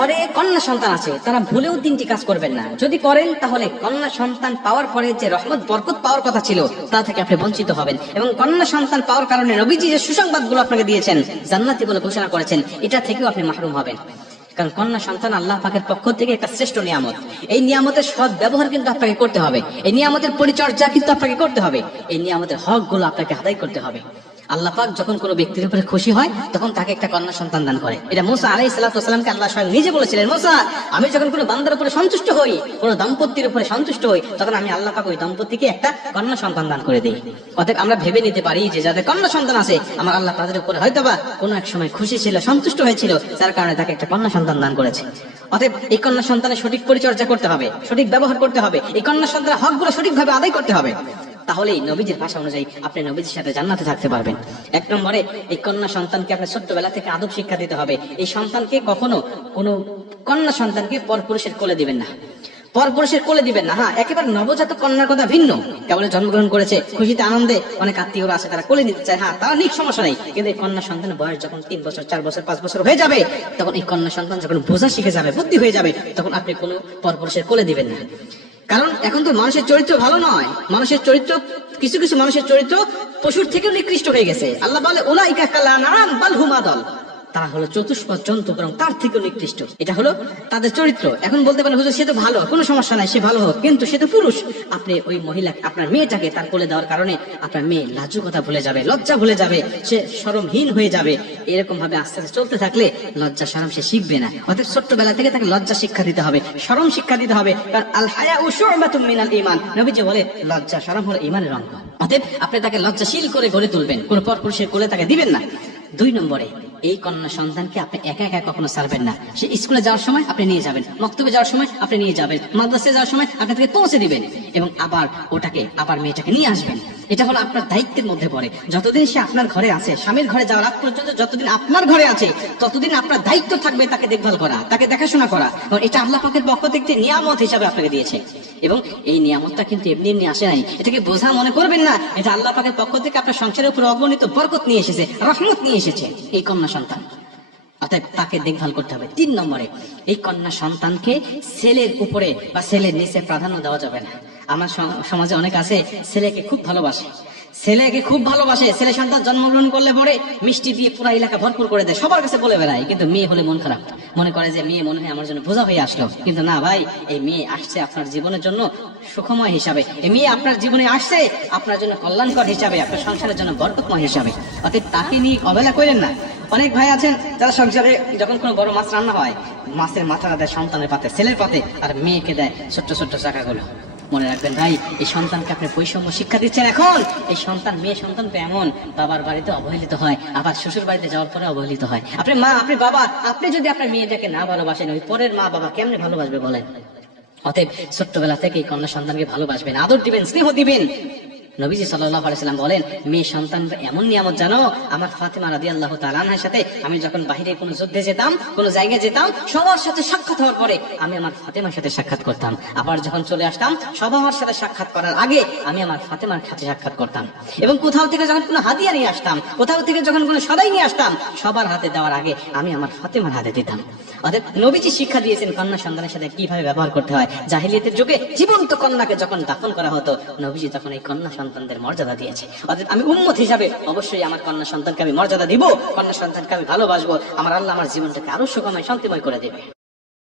ঘরে কন্যা সন্তান আছে তারা ভুলেও তিনটি কাজ করবেন না। যদি করেন তাহলে কন্যা সন্তান পাওয়ার পরে যে রহমত বরকত পাওয়ার কথা ছিল তা থেকে আপনি বঞ্চিত হবেন, এবং কন্যা সন্তান পাওয়ার কারণে নবীজি যে সুসংবাদগুলো আপনাকে দিয়েছেন, জান্নাতি বলে ঘোষণা করেছেন, এটা থেকেও আপনি মাহরুম হবেন। কারণ কন্যা সন্তান আল্লাহ পাকের পক্ষ থেকে একটা শ্রেষ্ঠ নিয়ামত। এই নিয়ামতের সৎ ব্যবহার কিন্তু আপনাকে করতে হবে, এই নিয়ামতের পরিচর্যা কিন্তু আপনাকে করতে হবে, এই নিয়ামতের হক গুলো আপনাকে আদায় করতে হবে। আল্লাহ পাক যখন কোনো ব্যক্তির উপরে খুশি হয় তখন তাকে একটা কন্যা সন্তান দান করে। এটা মুসা আলাইহিস সালামকে আল্লাহ স্বয়ং নিজে বলেছিলেন, মুসা, আমি যখন কোনো বান্দার উপরে সন্তুষ্ট হই, কোনো দম্পতির উপরে সন্তুষ্ট হই, তখন আমি আল্লাহ পাক ওই দম্পতিকে একটা কন্যা সন্তান দান করে দিই। অতএব আমরা ভেবে নিতে পারি যে যাদের কন্যা সন্তান আছে, আমার আল্লাহ তাদের উপরে হয়তোবা কোনো এক সময় খুশি ছিল, সন্তুষ্ট হয়েছিল, যার কারণে তাকে একটা কন্যা সন্তান দান করেছে। অতএব এই কন্যা সন্তানের সঠিক পরিচর্যা করতে হবে, সঠিক ব্যবহার করতে হবে, এই কন্যা সন্তানের হকগুলো সঠিকভাবে আদায় করতে হবে। তাহলেই নবীজির ভাষা অনুযায়ী আপনি নবীজির সাথে জান্নাতে থাকতে পারবেন। এক নম্বরে এই কন্যা সন্তানকে আপনার ছোট্টবেলা থেকে আদব শিক্ষা দিতে হবে। এই সন্তানকে কখনো কোনো কন্যা সন্তানকে পরপুরুষের কোলে দিবেন না, পরপুরুষের কোলে দিবেন না। হ্যাঁ, একেবারে নবজাতক কন্যার কথা ভিন্ন, কেবল জন্মগ্রহণ করেছে, খুশিতে আনন্দে অনেক আত্মীয়রা আছে তারা কোলে নিতে চায়, হ্যাঁ তারা নিক, সমস্যা নেই। কিন্তু এই কন্যা সন্তানের বয়স যখন 3 বছর 4 বছর 5 বছর হয়ে যাবে, তখন এই কন্যা সন্তান যখন বোঝা শিখে যাবে, বুদ্ধি হয়ে যাবে, তখন আপনি কোনো পরপুরুষের কোলে দিবেন না। কারণ এখন তো মানুষের চরিত্র ভালো নয়, মানুষের চরিত্র, কিছু কিছু মানুষের চরিত্র পশুর থেকেও নিকৃষ্ট হয়ে গেছে। আল্লাহ বলে উলাইকা কাল আনআম বাল হুম আদাল, তারা হলো চতুষ্পদ জন্তু, বরং তার থেকেও নিকৃষ্ট। এটা হলো তাদের চরিত্র। এখন বলতে পারেন হুজুর সে তো ভালো, কোনো সমস্যা নাই, সে ভালো হোক, কিন্তু সে তো পুরুষ। আপনি ওই মহিলা, আপনার মেয়েটাকে তার কোলে দেওয়ার কারণে আপনার মেয়ে লাজুকতা ভুলে যাবে, লজ্জা ভুলে যাবে, সে শরমহীন হয়ে যাবে। এরকম ভাবে আস্তে আস্তে চলতে থাকলে লজ্জা শরম সে শিখবে না। অর্থাৎ ছোট্টবেলা থেকে তাকে লজ্জা শিক্ষা দিতে হবে, শরম শিক্ষা দিতে হবে। কারণ আল হায়াউ শু'বাতুম মিনাল ঈমান, নবীজি বলে লজ্জা শরম হলো ঈমানের অঙ্গ। অতএব আপনি তাকে লজ্জাশীল করে গড়ে তুলবেন, কোনো পরপুরুষের কোলে তাকে দিবেন না। 2 নম্বরে, এই কন্যা সন্তানকে আপনি একা একা কখনো ছাড়বেন না। সে স্কুলে যাওয়ার সময় আপনি নিয়ে যাবেন, মক্তবে যাওয়ার সময় আপনি নিয়ে যাবেন, মাদ্রাসায় যাওয়ার সময় আপনি তাকে পৌঁছে দিবেন, এবং আবার ওটাকে, আবার মেয়েটাকে নিয়ে আসবেন। এটা হলো আপনার দায়িত্বের মধ্যে পড়ে। যতদিন সে আপনার ঘরে আছে, স্বামীর ঘরে যাওয়ার আগ পর্যন্ত যতদিন আপনার ঘরে আছে, ততদিন আপনার দায়িত্ব থাকবে তাকে দেখভাল করা, তাকে দেখাশোনা করা। এটা আল্লাহ পাকের পক্ষ থেকে নিয়ামত হিসাবে আপনাকে দিয়েছে, এবং এই নিয়ামতটা কিন্তু এমনি এমনি আসে নাই। এটাকে বোঝা মনে করবেন না, এটা আল্লাহ পাকের পক্ষ থেকে আপনার সংসারের উপর অগণিত বরকত নিয়ে এসেছে, রহমত নিয়ে এসেছে এই কন্যা সন্তান। অতএব তাকে দেখভাল করতে হবে। 3 নম্বরে, এই কন্যা সন্তানকে ছেলের উপরে বা ছেলের নিচে প্রাধান্য দেওয়া যাবে না। আমার সমাজে অনেক আছে ছেলেকে খুব ভালোবাসে, ছেলেকে খুব ভালোবাসে, ছেলে সন্তান জন্মগ্রহণ করলে পরে মিষ্টি দিয়ে পুরা এলাকা ভরপুর করে দেয়, সবার কাছে বলে বেড়ায়। কিন্তু মেয়ে হলে মন খারাপ, মনে করে যে মেয়ে মনে হয় আমার জন্য বোঝা হয়ে আসলো। কিন্তু না ভাই, এই মেয়ে আসছে আপনার জীবনের জন্য সুখময় হিসাবে, এই মেয়ে আপনার জীবনে আসছে আপনার জন্য কল্যাণকর হিসাবে, আপনার সংসারের জন্য বরকতময় হিসাবে। অতএব তাকে নিয়ে অবহেলা করেন না। অনেক ভাই আছেন যারা সংসারে যখন কোনো বড় মাছ রান্না হয়, মাছের মাথাটা দেয় সন্তানের পাতে, ছেলের পাতে, আর মেয়েকে দেয় ছোট্ট ছোট্ট চাকাগুলো। মনে রাখবেন ভাই, এই সন্তানকে আপনি বৈষম্য শিক্ষা দিচ্ছেন। এখন এই সন্তান, মেয়ে সন্তান তো এমন বাবার বাড়িতে অবহেলিত হয়, আবার শ্বশুর বাড়িতে যাওয়ার পরে অবহেলিত হয়। আপনি মা, আপনি বাবা, আপনি যদি আপনার মেয়েটাকে না ভালোবাসেন, ওই পরের মা বাবা কেমনে ভালোবাসবে বলেন? অতএব ছোট্টবেলা থেকে এই কন্যা সন্তানকে ভালোবাসবেন, আদর দিবেন, স্নেহ দিবেন। নবীজি সাল্লাল্লাহু আলাইহি সাল্লাম বলেন, মেয়ে সন্তানরা এমন নিয়ামত জানো, আমার ফাতেমা রাদিয়াল্লাহু তাআলা আনহার সাথে আমি যখন বাহিরে কোনো যুদ্ধে যেতাম, কোনো জায়গায় যেতাম, সবার সাথে সাক্ষাৎ হওয়ার পরে আমি আমার ফাতেমার সাথে সাক্ষাৎ করতাম। আবার যখন চলে আসতাম, সবার সাথে সাক্ষাৎ করার আগে আমি আমার ফাতেমার সাথে সাক্ষাৎ করতাম। এবং কোথাও থেকে যখন কোনো হাদিয়া নিয়ে আসতাম, কোথাও থেকে যখন কোনো সদাই নিয়ে আসতাম, সবার হাতে দেওয়ার আগে আমি আমার ফাতেমার হাতে দিতাম। অতএব নবীজি শিক্ষা দিয়েছেন কন্যা সন্তানের সাথে কিভাবে ব্যবহার করতে হয়। জাহিলিয়াতের যুগে জীবন্ত কন্যাকে যখন দাফন করা হতো, নবীজি তখন এই কন্যা সন্তানদের মর্যাদা দিয়েছে। অতএব আমি উম্মত হিসাবে অবশ্যই আমার কন্যা সন্তানকে আমি মর্যাদা দিব, কন্যা সন্তানকে আমি ভালোবাসবো। আমার আল্লাহ আমার জীবনটাকে আরো সুখময়, শান্তিময় করে দেবে।